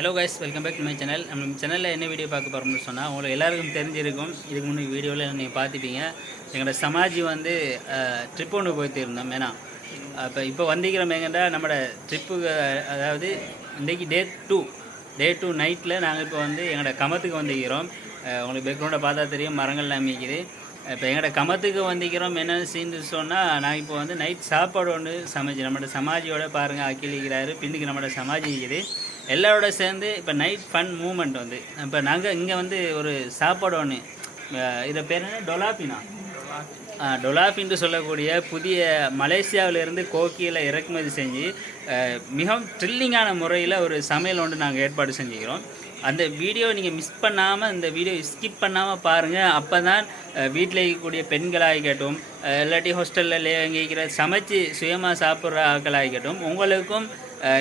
Hello guys welcome back to my channel நம்ம சேனலில் என்ன வீடியோ பார்க்க போகிறோம்னு சொன்னால் உங்களுக்கு எல்லாருக்கும் தெரிஞ்சிருக்கும். இதுக்கு முன்னாடி வீடியோவில் நீங்கள் பார்த்துப்பீங்க எங்களோட சமாஜி வந்து ட்ரிப் ஒன்று போய்த்திருந்தோம் ஏன்னா அப்போ இப்போ வந்திக்கிறோம் எங்கன்னா நம்மளோட ட்ரிப்பு அதாவது இன்றைக்கி டே டூ டே டூ நைட்டில் நாங்கள் இப்போ வந்து எங்களோட கமத்துக்கு வந்திக்கிறோம் உங்களுக்கு பேக்ரவுண்டை பார்த்தா தெரியும் மரங்கள்லாம் அமைக்குது இப்போ எங்களோட கமத்துக்கு வந்திக்கிறோம் என்னென்னு சீன்னு சொன்னால் நான் இப்போ வந்து நைட் சாப்பாடு ஒன்று சமைச்சு நம்மளோட சமாஜியோட பாருங்கள் அக்கிலிக்கிறாரு பின்னுக்கு நம்மளோட சமாஜி இருக்குது. எல்லாரோட சேர்ந்து இப்போ நைட் ஃபன் மூமெண்ட் வந்து இப்போ நாங்கள் இங்கே வந்து ஒரு சாப்பாடு ஒன்று இதை பேர் என்ன? டொலாபினா. டொலாஃபின்னு சொல்லக்கூடிய புதிய மலேசியாவிலிருந்து கோக்கியில் இறக்குமதி செஞ்சு மிகவும் த்ரில்லிங்கான முறையில் ஒரு சமையல் ஒன்று நாங்கள் ஏற்பாடு செஞ்சுக்கிறோம். அந்த வீடியோ நீங்கள் மிஸ் பண்ணாமல் இந்த வீடியோ ஸ்கிப் பண்ணாமல் பாருங்கள் அப்போ தான் வீட்டில் இருக்கக்கூடிய பெண்களாகட்டும் இல்லாட்டி ஹாஸ்டலில் இருக்கிற சமைச்சு சுயமாக சாப்பிட்ற ஆட்களாகிக்கட்டும் உங்களுக்கும்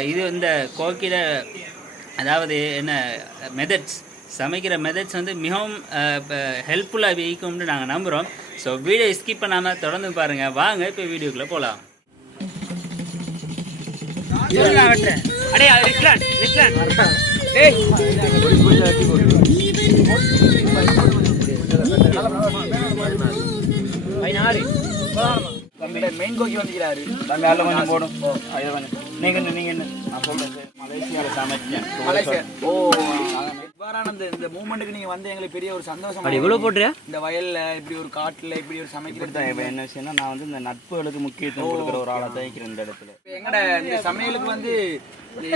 இது இந்த கோக்கில அதாவது என்ன மெதட்ஸ் சமைக்கிற மெதட்ஸ் வந்து மிகவும் ஹெல்ப்ஃபுல்லாக இருக்கும்னு நாங்கள் நம்புகிறோம் ஸோ வீடியோ ஸ்கிப் பண்ணாமல் தொடர்ந்து பாருங்கள் வாங்க இப்போ வீடியோக்குள்ளே போகலாம் அடே ரிஸ்லான் ரிஸ்லான் மெயின் கோக்கி வந்துக்கிறாரு. தம்பி அதில் கொஞ்சம் போடும். அதில் கொஞ்சம். நீங்கள் என்ன நீங்கள் என்ன? நான் சொல்கிறேன் சார் மலேசியாவில் சமைச்சேன். மலேசியா. ஓ இவ்வாறான இந்த இந்த மூமெண்ட்டுக்கு நீங்க வந்து எங்களுக்கு பெரிய ஒரு சந்தோஷம் அப்படி இவ்வளோ போட்டுறியா இந்த வயல்ல இப்படி ஒரு காட்டுல இப்படி ஒரு சமைக்கிறது இப்போ என்ன விஷயம்னா நான் வந்து இந்த நட்புகளுக்கு முக்கியத்துவம் கொடுக்குற ஒரு ஆளை தவிக்கிறேன் இந்த இடத்துல. எங்கட இந்த சமையலுக்கு வந்து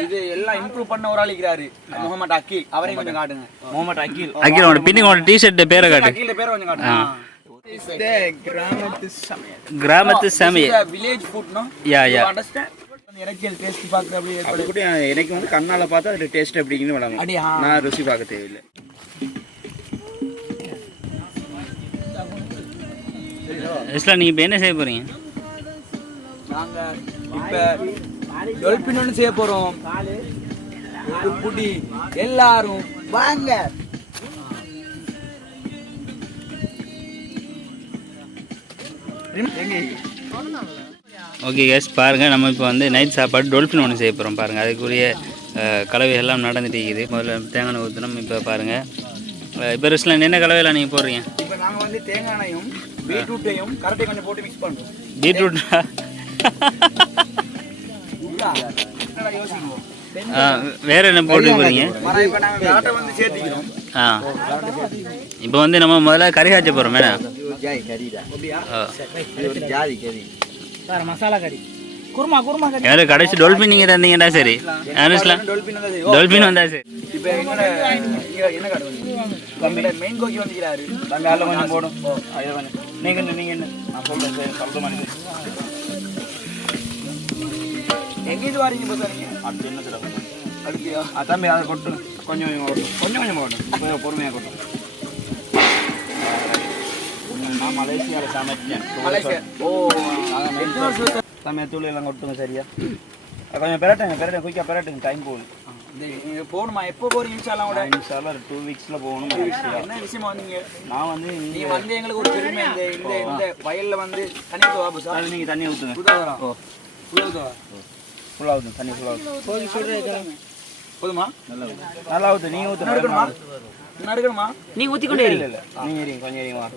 இது எல்லாம் இம்ப்ரூவ் பண்ண ஒரு ஆள் இருக்கிறாரு. முகமது அக்கீல் அவரையும் கொஞ்சம் காட்டுங்க. முகமது அகில். அகில் உனக்கு பின்னுக்கு உனக்கு டிஷர்ட் பேரை காட்டு. அக்கீல் பேரை கொஞ்சம் காட்டுங்க. கிராமத்து சமையல் கிராமத்து சமையல் village food no yeah yeah understand இறைச்சியல் taste பார்க்குற அப்படி கூட எனக்கு வந்து கண்ணால் பார்த்தா அது டேஸ்ட் எப்படிங்கன்னு விளங்கும் அடியா நான் ருசி பார்க்க தேவையில்லை. இஸ்லாம் நீங்கள் இப்போ என்ன செய்ய போகிறீங்க நாங்க இப்ப டொல்பின் ஒன்று செய்ய போறோம். ஒரு புடி எல்லாரும் வாங்க. எங்க? ஓகே கேஸ் பாருங்கள் நம்ம இப்போ வந்து நைட் சாப்பாடு டொல்ஃபின் ஒன்று செய்ய போகிறோம் பாருங்கள் அதுக்குரிய அஹ், கலவை எல்லாம் நடந்துட்டு இருக்குது. முதல்ல தேங்காய் ஊற்றணும் இப்போ பாருங்கள் இப்போ ரிஸ்லாம் என்ன கலவையெல்லாம் நீங்கள் போடுறீங்க? இப்போ நாங்க வந்து தேங்காய் எண்ணெயும் பீட்ரூட்டையும் கரண்டையும் கொஞ்சம் போட்டு மிக்ஸ் பண்றோம். பீட்ரூட் உண்டா? என்னடா யோசிக்குவோம் வேறு என்ன போட்டு நாங்கள் சேர்த்திக்கிறோம். ஆ. இப்போ வந்து நம்ம முதல்ல கறி காய்ச்ச போகிறோம் மேடம் ஆ மசாலா கறி. குருமா குருமா கறி. யாரும் கடைசி டொல்ஃபின் நீங்கள் தந்தீங்கடா சரி. அனுஸ்லாம் டொல்பின் வந்து செய்வோம். டொல்ஃபின் வந்தா சரி. இப்போ இங்க என்ன காடு வந்து மெயின் கோக்கி வந்துக்கிறாரு. தம்பி அதில் கொஞ்சம் போடும். என்ன நீங்கள் என்ன? நான் சொல்கிறேன் சார் சொல்கிற மாதிரி எங்கேருந்து வாரீங்க இப்போ சார் அடுத்து என்ன அப்படியா ஆ தம்பி அதை கொட்டு. கொஞ்சம் கொஞ்சம் கொஞ்சம் கொஞ்சம் கொஞ்சம் பொறுமையாக கொட்டும் நான் மலேசியாவில் சமைச்சேன். மலேசியா. ஓ எத்தனை வருஷம் தம்பி தூள் எல்லாம் கொட்டுங்க சரியா? கொஞ்சம் பெரட்டுங்க பெரட்டுங்க குயிக்காக பெரட்டுங்க டைம் போகுது. போகணுமா? எப்போ போறீங்க இன்ஷால்லாம் கூட இன்ஷால்லா டூ வீக்ஸில் போகணும் என்ன விஷயமா வந்தீங்க? நான் வந்து நீங்க வந்து எங்களுக்கு ஒரு பெருமை இந்த இந்த இந்த வயல்ல வந்து தண்ணி புசா அதில் நீங்கள் தண்ணி ஊற்றுங்க புதாவரா புதா ஊத்துவா ஃபுல்லாக ஊற்றுங்க தண்ணி ஃபுல்லாக ஊற்றுங்க போதுமா? நல்லா ஊத்து. நல்லா ஊற்று நீங்கள் ஊற்று நறுக்கணுமா? நறுக்கணுமா? நீ ஊற்றி கொண்டே இல்லை இல்லை. நீங்கள் ஏறிங்க கொஞ்சம் ஏறிங்க வா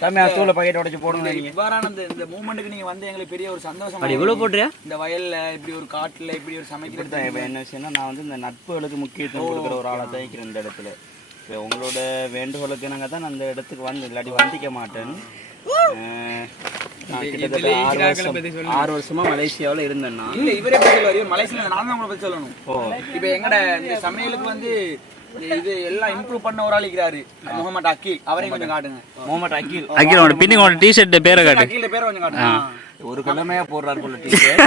தம்பி அது தூளை பக்கெட் உடச்சி நீங்கள் இவ்வாறான இந்த மூமெண்ட்டுக்கு நீங்க வந்து எங்களுக்கு பெரிய ஒரு சந்தோஷம் அப்படி இவ்வளோ போட்டுறியா? இந்த வயல்ல இப்படி ஒரு காட்டுல இப்படி ஒரு சமைக்கிறது தான் இப்போ என்ன விஷயம்னா நான் வந்து இந்த நட்புகளுக்கு முக்கியத்துவம் கொடுக்குற ஒரு ஆளை தவிக்கிறேன் இந்த இடத்துல. இப்போ உங்களோட வேண்டுகோளுக்கு நாங்கள் தான் நான் அந்த இடத்துக்கு வந்து இல்லாட்டி வந்திக்க மாட்டேன். அஹ், நான் கிட்டத்தட்ட ஆறு வருஷம் மலேசியாவில் இருந்தேன்னா இல்ல இவரே பத்தி சொல்லுவாரு. இவர் மலேசியா நான் தான் உங்களை பத்தி சொல்லணும். இப்ப எங்கட இந்த சமையலுக்கு வந்து இது எல்லாம் இம்ப்ரூவ் பண்ண ஒரு ஆள் இருக்கிறாரு. முகமது அக்கீல். அவரையும் கொஞ்சம் காட்டுங்க. முகமது அகில் அகில் உனக்கு பின்னுக்கு உனக்கு டிஷர்ட் பேரை காட்டு. அக்கீல் பேரை கொஞ்சம் காட்டுங்க. ஒரு கிழமையா போடுறாரு போல டீச்சர்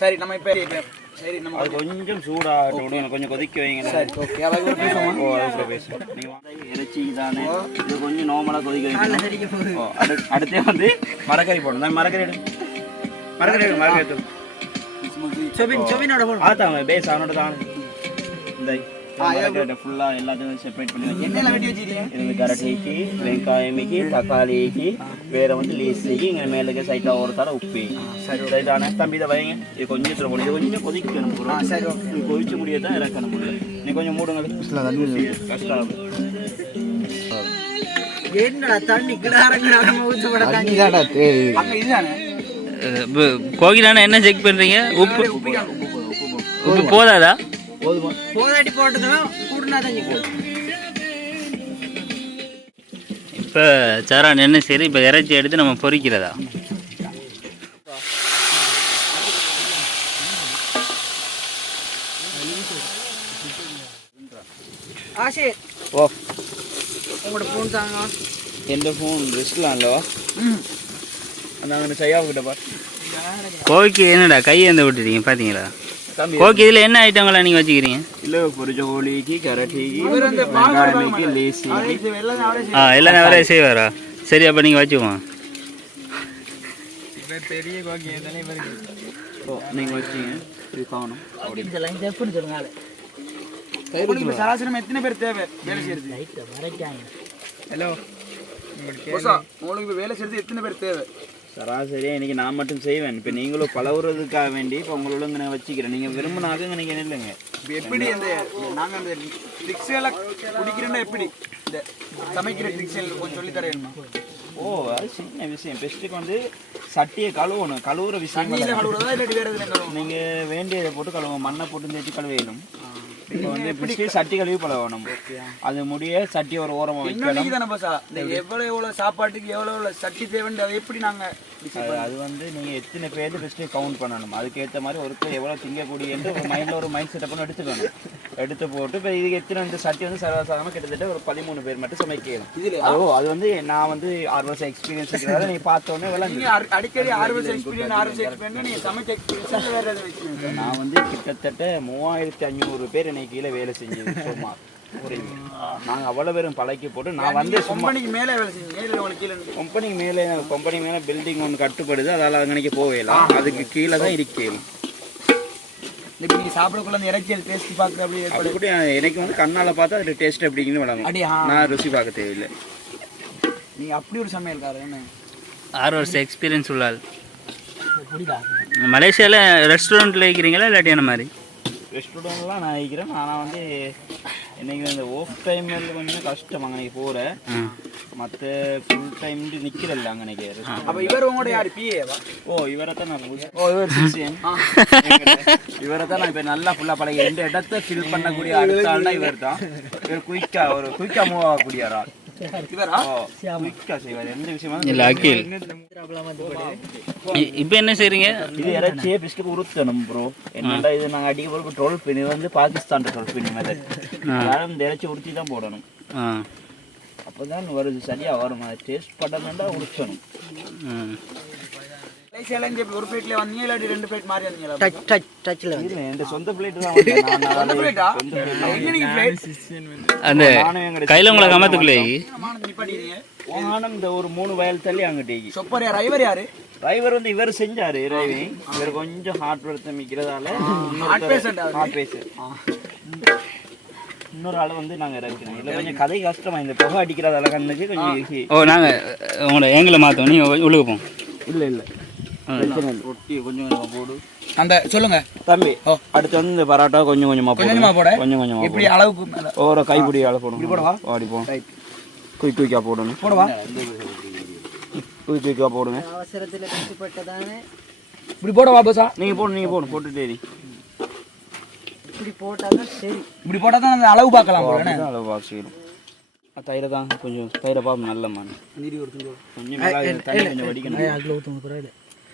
சரி நம்ம இப்ப சரி நம்ம அது கொஞ்சம் சூடாகட்டும் விடுங்க கொஞ்சம் கொதிக்க வைங்க. சரி ஓகே. அவங்க ஒரு நிமிஷம் ஓ அதுக்குள்ள பேசுவோம். நீங்க வாங்க, இறைச்சி தானே இது கொஞ்சம் நார்மலாக கொதிக்க வைக்கணும். அடுத்தே வந்து மரக்கறி போடணும். நான் மரக்கறி எடு. மரக்கறி எடு மரக்கறி எடு சொபின் சொபினோட ஆத்தாங்க பேஸ் அவனோட தான். இந்த ஃபுல்லாக எல்லாத்தையும் செப்பரேட் பண்ணி வச்சு எண்ணெயில வெட்டி வச்சிருக்கீங்க? இது கரட்டிக்கு வெங்காயமிக்கு தக்காளிக்கு வேற வந்து லீஸுக்கு இங்கே மேலுக்கு சைட்டாக ஒரு தடவை உப்பு. சரி ரைட்டான தம்பி இதை வைங்க. இது கொஞ்சம் இதில் போடு. இது கொஞ்சம் கொதிக்கணும் bro. சரி ஓகே. இது கொதிச்ச முடிய தான் இறக்கணும் உள்ள. நீ கொஞ்சம் மூடுங்க. கஷ்டம். என்னடா தண்ணி அங்க இதுதானே? கோகிலானா என்ன செக் பண்ணுறீங்க உப்பு? உப்பு போதாதா? போதாட்டி போட்டதும் இப்போ சாரான் என்ன சரி இப்போ இறைச்சி எடுத்து நம்ம பொறிக்கிறதா? ஓ உங்களோட ஃபோன் தாங்க எந்த ஃபோன் ரிஸ்ட்லாம்லவா ம். நாங்கள் சையாவுக்கிட்ட பார்த்து கோழிக்கு என்னடா கையேந்த விட்டுட்டீங்க பார்த்தீங்களா கோகி இதில் என்ன ஐட்டங்களா நீங்கள் வச்சுக்கிறீங்க? இல்லை பொரிச்ச கோழிக்கு கரட்டிக்கு லேசி. ஆ எல்லாம் அவரே செய்வாரா? சரி அப்போ நீங்கள் வச்சுக்குவோம் பெரிய கோகி நீங்கள் வச்சுங்க இது சராசரம் எத்தனை பேர் தேவை? வேலை செய்யறது ஹலோ உங்களுக்கு வேலை செய்யறது எத்தனை பேர் தேவை? சராசரியாக இன்னைக்கு நான் மட்டும் செய்வேன். இப்போ நீங்களும் பழகுறதுக்காக வேண்டி இப்போ உங்களோட நான் வச்சுக்கிறேன். நீங்கள் விரும்பினாக்க நீங்கள் நில்லுங்க. இப்ப எப்படி அந்த நாங்க அந்த ட்ரிக்ஸ் எல்லாம் குடிக்கிறேன்னா எப்படி? இந்த சமைக்கிற ட்ரிக்ஸ் எல்லாம் கொஞ்சம் சொல்லி தரேன் ஓ அது சின்ன விஷயம். பெஸ்ட்டுக்கு வந்து சட்டியை கழுவணும். கழுவுற விஷயம் நீங்கள் வேண்டியதை போட்டு கழுவணும். மண்ணை போட்டு தேய்ச்சி கழுவிடும் இப்போ வந்து பெஸ்ட்டு சட்டி கழுவி பழகணும் அது முடிய சட்டி ஒரு ஓரமாக வைக்கணும். தானே பசா இந்த எவ்வளவு எவ்வளவு சாப்பாட்டுக்கு எவ்வளவு எவ்வளவு சட்டி தேவைன்னு அதை எப்படி நாங்க decide அது- வந்து நீங்கள் எத்தனை பேர் ஃபஸ்ட்டு கவுண்ட் பண்ணணும். அதுக்கேற்ற மாதிரி ஒருத்தர் எவ்வளோ திங்கக்கூடிய ஒரு மைண்டில் ஒரு மைண்ட் செட்டப் பண்ணி எடுத்துக்கணும். எடுத்து போட்டு இப்போ இதுக்கு எத்தனை இந்த சட்டி வந்து சர்வசாதாரணமாக கிட்டத்தட்ட ஒரு பதிமூணு பேர் மட்டும் சமைக்கலாம். இதுல? ஓ அது வந்து நான் வந்து ஆறு வருஷம் எக்ஸ்பீரியன்ஸ் இருக்கிறதால நீங்கள் பார்த்தோன்னே விளங்கு. அடிக்கடி ஆறு வருஷம் எக்ஸ்பீரியன்ஸ் ஆறு வருஷம் எக்ஸ்பீரியன்ஸ் சமைக்க எக்ஸ்பீரியன்ஸ் வேற நான் வந்து கிட்டத்தட்ட மூவாயிரத்தி அஞ்சூறு பேர் என்னை கீழே வேலை செஞ்சது சும்மா. புரியுது? நாங்கள் அவ்வளோ பேரும் பழக்கி போட்டு நான் வந்து கம்பெனிக்கு மேலே வேலை செஞ்சீங்க இல்லை உங்களுக்கு கீழே இருந்து. கம்பெனி மேலே கம்பெனி மேலே பில்டிங் ஒன்று கட்டுப்படுது அதால் அங்கனைக்கு போகலாம் அதுக்கு கீழே தான் இருக்கேன். இப்போ நீங்க சாப்பிடக்குள்ள அந்த இறைச்சியல் டேஸ்ட் பார்க்குற அப்படி அது ஏற்படும். கூட எனக்கு வந்து கண்ணால் பார்த்தா அது டேஸ்ட் வழங்கும் அடியா நான் ருசி பார்க்க தேவையில்லை. நீங்க அப்படி ஒரு சமையல்காரர் என்ன? ஆறு வருஷம் எக்ஸ்பீரியன்ஸ் உள்ள ஆள். புரியுதா? மலேசியாவில் ரெஸ்டாரண்ட்டில் வைக்கிறீங்களா இல்லாட்டி என்ன மாதிரி? ரெஸ்டாரண்ட்லாம் நான் வைக்கிறேன் ஆனால் வந்து எனக்கு இந்த ஓஃப் டைமில் கொஞ்சம் கஷ்டம். அங்கனைக்கு போகிறேன் மற்ற ஃபுல் டைம் நிற்கிறல்ல அங்கனைக்கு அப்ப இவர் உங்களோட யார்? பிஏவா ஓ இவரை தான் நான் ஓ இவர் சிசியன் இவரை தான் நான் இப்போ நல்லா ஃபுல்லாக பழகி ரெண்டு இடத்த ஃபில் பண்ணக்கூடிய அடுத்த ஆள்னா இவர் தான் இவர் குயிக்கா ஒரு குயிக்கா மூவ் ஆகக்கூடிய ஒரு ஆள். இப்போ என்ன செய்கிறீங்க இது இறைச்சியே பிஸ்கட் உருத்தணும் ப்ரோ என்னடா இது? நாங்கள் அடிக்க போகிற டுவெல் பின் இது வந்து பாகிஸ்தான் பின் மெத்தட் அதாவது இந்த இறைச்சி உருத்தி தான் போடணும். அப்போ தான் வருது. சரியாக வரும்? அதை டேஸ்ட் பண்ணணும்டா உரிச்சணும் ஒரு பிளேட்ல வந்தீங்க இல்லாட்டி ரெண்டு பிளேட் மாறி வந்தீங்களா இல்லை என் சொந்த பிளேட் தான் வந்தேன். பிளேட்டா சொந்த plate எங்க நீங்க பிளேட் அந்த நானும் எங்களுடைய கையில் உங்களை கமத்துக்குள்ளே வாகனம் இந்த ஒரு மூணு வயல் தள்ளி அங்கிட்டேக்கு சொப்பர் யார் ஐவர் யாரு டிரைவர் வந்து இவர் செஞ்சாரு டிரைவிங் இவர் கொஞ்சம் ஹார்ட் ஒர்க் மிக்கிறதால. ஹார்ட் பேஷண்ட் இன்னொரு ஆள் வந்து நாங்க இறக்கிறோம் இல்லை கொஞ்சம் கதை கஷ்டமா இந்த புகை அடிக்கிறதால கண்ணுக்கு கொஞ்சம். ஓ நாங்கள் உங்களோட ஏங்கில் மாற்றோம் நீங்கள் உள்ளுக்கு போங்க இல்ல இல்ல கொஞ்சம் கொஞ்சமா போடு. அந்த சொல்லுங்க. தம்பி அடுத்து வந்து இந்த பரோட்டா கொஞ்சம் கொஞ்சமா போடு. கொஞ்சமா போட? கொஞ்சம் கொஞ்சமா எப்படி அளவுக்கு ஓர கைப்பிடி அளவு போடணும். போடவா? வாடி போ. குயிக் குயிக்கா போடணும். போடவா? குயிக் குயிக்கா போடுங்க. இப்படி போடவா பசா? நீங்க போடு நீங்க போடு. போட்டுட்டே. இப்படி போட்டா தான் அந்த அளவு பார்க்கலாம் அளவு வாசிக்கணும் தயிரை தான் கொஞ்சம் தயிரை பாப்பு நல்ல மண். கொஞ்சம். கொஞ்சம் வடிக்கணும்.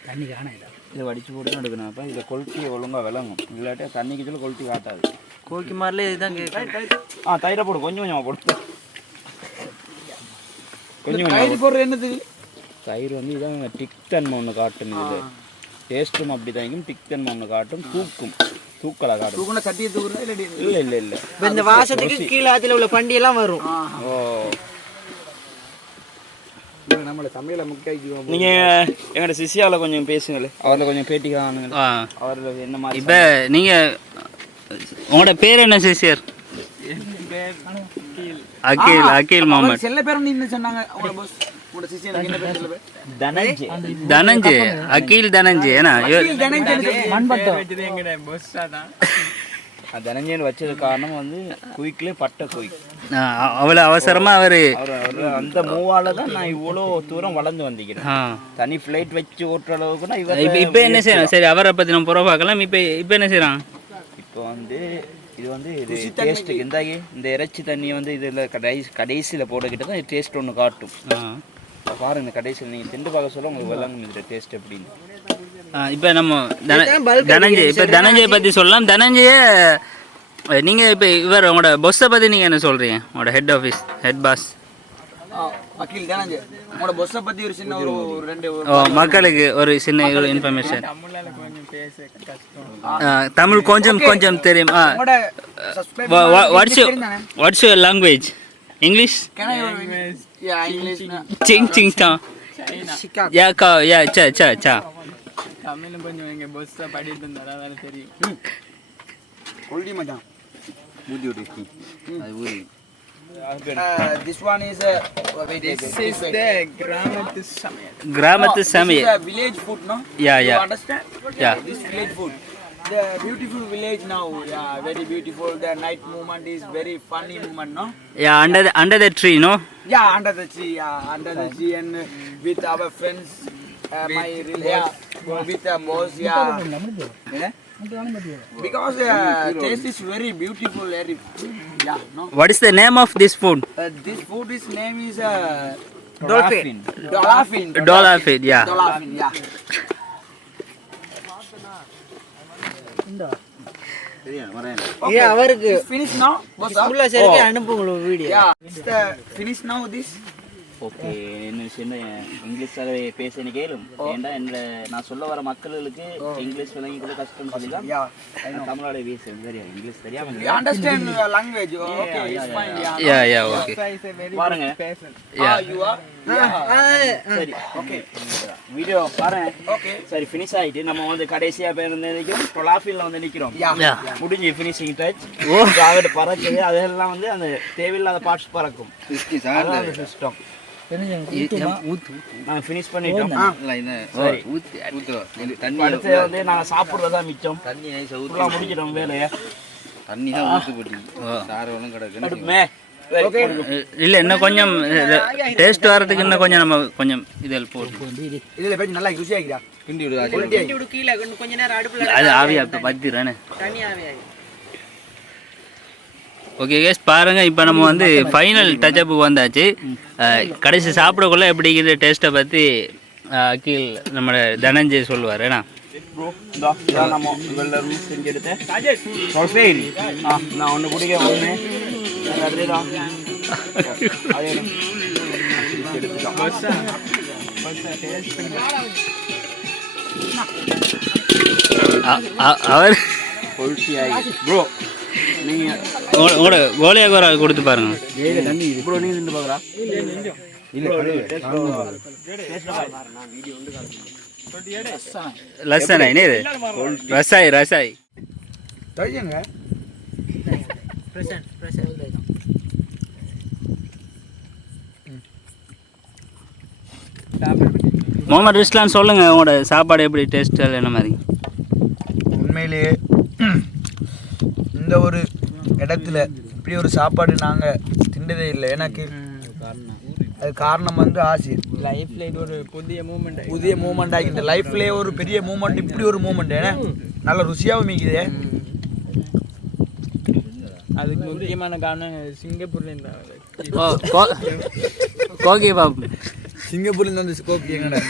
தண்ணி காணாயிடா இதை. வடிச்சு போட்டு எடுக்கணும். அப்போ இதை கொளுத்தி ஒழுங்கா விளங்கும். இல்லாட்டி தண்ணிக்கு சொல்ல கொளுத்தி காட்டாது. கோக்கி மாதிரிலே இதுதான் ஆ தயிரை போடு. கொஞ்சம் கொஞ்சமாக போடு. கொஞ்சம் கொஞ்சம் கயிறு போடுற என்னத்துக்கு தயிர் வந்து இதான் டிக் தன்மை ஒன்று காட்டும் இது டேஸ்ட்டும் அப்படி தான் டிக் தன்மை ஒன்று காட்டும். தூக்கும். தூக்கலை காட்டும். தூக்குன சட்டியை தூக்குறதா இல்லை இல்லை இல்லை. இந்த வாசத்துக்கு கீழே அதுல உள்ள பண்டி எல்லாம் வரும் ஓ. நம்மள சமையல முக்கியம் நீங்கள் எங்களோட சிசியாவில் கொஞ்சம் பேசுங்களே. அவரில் கொஞ்சம் பேட்டி காணுங்களே ஆ. அவரில் என்ன மாதிரி இப்போ நீங்கள் உங்களோட பேர் என்ன சிஸ்டர் அகில் அகில் முகமது. செல்ல பேர் என்ன சொன்னாங்க உங்களோட பேர் தனஞ்சு. அகில் தனஞ்சு. ஏன்னா தனஞ்சயன் வச்சது காரணம் வந்து குயிக்லேயே பட்ட குயிக். அவ்வளோ அவசரமாக அவர் அந்த மூவால தான் நான் இவ்வளோ தூரம் வளர்ந்து வந்திக்கிறேன் தனி ஃப்ளைட் வச்சு ஓட்டுற அளவுக்கு கூட இவர் இப்போ இப்போ என்ன செய்யறான் சரி அவரை பற்றி நம்ம புற பார்க்கலாம். இப்போ இப்போ என்ன செய்கிறான் இப்போ வந்து இது வந்து இது டேஸ்ட்டுக்கு இந்த இந்த இறைச்சி தண்ணியை வந்து இதில் கடைசி கடைசியில் போட்டுக்கிட்டு தான் டேஸ்ட் ஒன்று காட்டும். பாருங்க கடைசியில் நீங்கள் திண்டு பார்க்க சொல்ல உங்களுக்கு விளங்கும் இந்த டேஸ்ட் எப்படின்னு. இப்போ நம்ம தன தனஞ்சய் இப்போ தனஞ்சயை பற்றி சொல்லலாம் தனஞ்சய நீங்கள் இப்போ இவர் உங்களோட பொஸ்ஸை பற்றி நீங்கள் என்ன சொல்கிறீங்க உங்களோட head office head boss Akhil தானே உங்களோட பொஸ்ஸை பத்தி ஒரு சின்ன ஒரு ரெண்டு மக்களுக்கு ஒரு சின்ன ஒரு இன்ஃபர்மேஷன் தமிழ் கொஞ்சம் கொஞ்சம் தெரியும் what's you what's your language English Can I yeah English na சிங் சிங் டா யா கா யா சா சா சா தமிழ்ல கொஞ்சம் எங்க boss படிட்டு இருந்தாரு அதால தெரியும் கொல்டி மச்சான் ஊதி விட்டு அது ஊதி this one is a wait this is the கிராமத்து சமையல் food no Yeah, you yeah. understand Yeah. this village food the beautiful village now yeah very beautiful the night movement is very funny movement no yeah under under the tree no Yeah, under the tree, yeah, under the tree, and uh, with our friends, uh, my rel- yeah, with the boss, yeah. Yeah? Because uh, taste is very beautiful, very, yeah, no. What is the name of this food Uh, this food is name is uh, Dolphin. dolphin. Dolphin, yeah. Dolphin, yeah. சரியா வரேன் இது அவருக்கு It's finished now, boss. ah? உள்ள சரிக்கு அனுப்புங்க video Yeah, it's the finished now. This. Okay என்ன விஷயம் இங்கிலீஷாகவே பேச எனக்கு கேளும் ஏன்டா என்ன நான் சொல்ல வர மக்களுக்கு இங்கிலீஷ் விளங்கி கூட கஷ்டம் சொல்லி தான் Yeah. நான் தமிழோட பேசுறேன். சரியா? இங்கிலீஷ் தெரியாம You understand your language? Okay, it's fine. Yeah. Yeah yeah okay பாருங்க. Ah, you are. Yeah. சரி. ஓகே வீடியோ பாருங்க. Okay. சரி ஃபினிஷ் ஆயிட்டு நம்ம வந்து கடைசியா பேர் வந்து நிற்கிறோம் டொலாஃபில்ல வந்து நிக்கிறோம். யா முடிஞ்சு ஃபினிஷிங் டச் ஓ அவட பறக்குது. அதெல்லாம் வந்து அந்த தேவையில்லாத பார்ட்ஸ் பறக்கும். சிஸ்டம் ஃபினிஷ் பண்ணிட்டோம். சரி. இப்ப அடுத்து வந்து நாங்க சாப்பிடுறதா மிச்சம்? ஃபுல்லா முடிச்சிட்டோம் வேலையை. அடுப்புமே. இல்லை இன்னும் கொஞ்சம் டேஸ்ட் வரதுக்கு இன்னும் கொஞ்சம் நம்ம கொஞ்சம் இதில் போட்டு. இதுல பேச்சு நல்லா ருசியாக்கிறா கீழே கொஞ்ச நேரம் அடுப்புல அது ஆவியா இப்போ பத்திரானே தண்ணி ஆவியாகி. ஓகே கேஸ் பாருங்க இப்போ நம்ம வந்து ஃபைனல் டச்சப்பு வந்தாச்சு. கடைசி சாப்பிடக்குள்ள எப்படி இருக்குது டேஸ்ட்டை பற்றி அகில் நம்ம தனஞ்சய் சொல்லுவார். ஏன்னா நம்ம இவள ரூல்ஸ் நான் ஒன்று குடிக்க ஒன்று அவர் ப்ரோ நீங்கள் உங்களோட- உங்களோட கோலியா கோரா கொடுத்து பாருங்க. ப்ரோ நீங்கள் நின்று பார்க்குறா லஸ்ஸனா என்ன இது? ரசாய் ரசாய். தெரியுங்க பிரசன்ட் பிரசன்ட். முகமது ரிஸ்லான் சொல்லுங்க உங்களோட சாப்பாடு எப்படி டேஸ்ட் என்ன மாதிரி? உண்மையிலேயே இந்த ஒரு இடத்துல இப்படி ஒரு சாப்பாடு நாங்கள் திண்டதே இல்லை. எனக்கு அது காரணம் வந்து ஆசிர் லைஃப்ல இது ஒரு புதிய மூமெண்ட் புதிய மூமெண்ட் ஆகி இந்த லைஃப்லேயே ஒரு பெரிய மூமெண்ட் இப்படி ஒரு மூமெண்ட் ஏன்னா நல்ல ருசியாகவும் மிக்குது அதுக்கு முக்கியமான காரணம் சிங்கப்பூர்ல இருந்தாங்க கோகி பாபு. சிங்கப்பூர்லேருந்து வந்து ஸ்கோப் எங்கடா?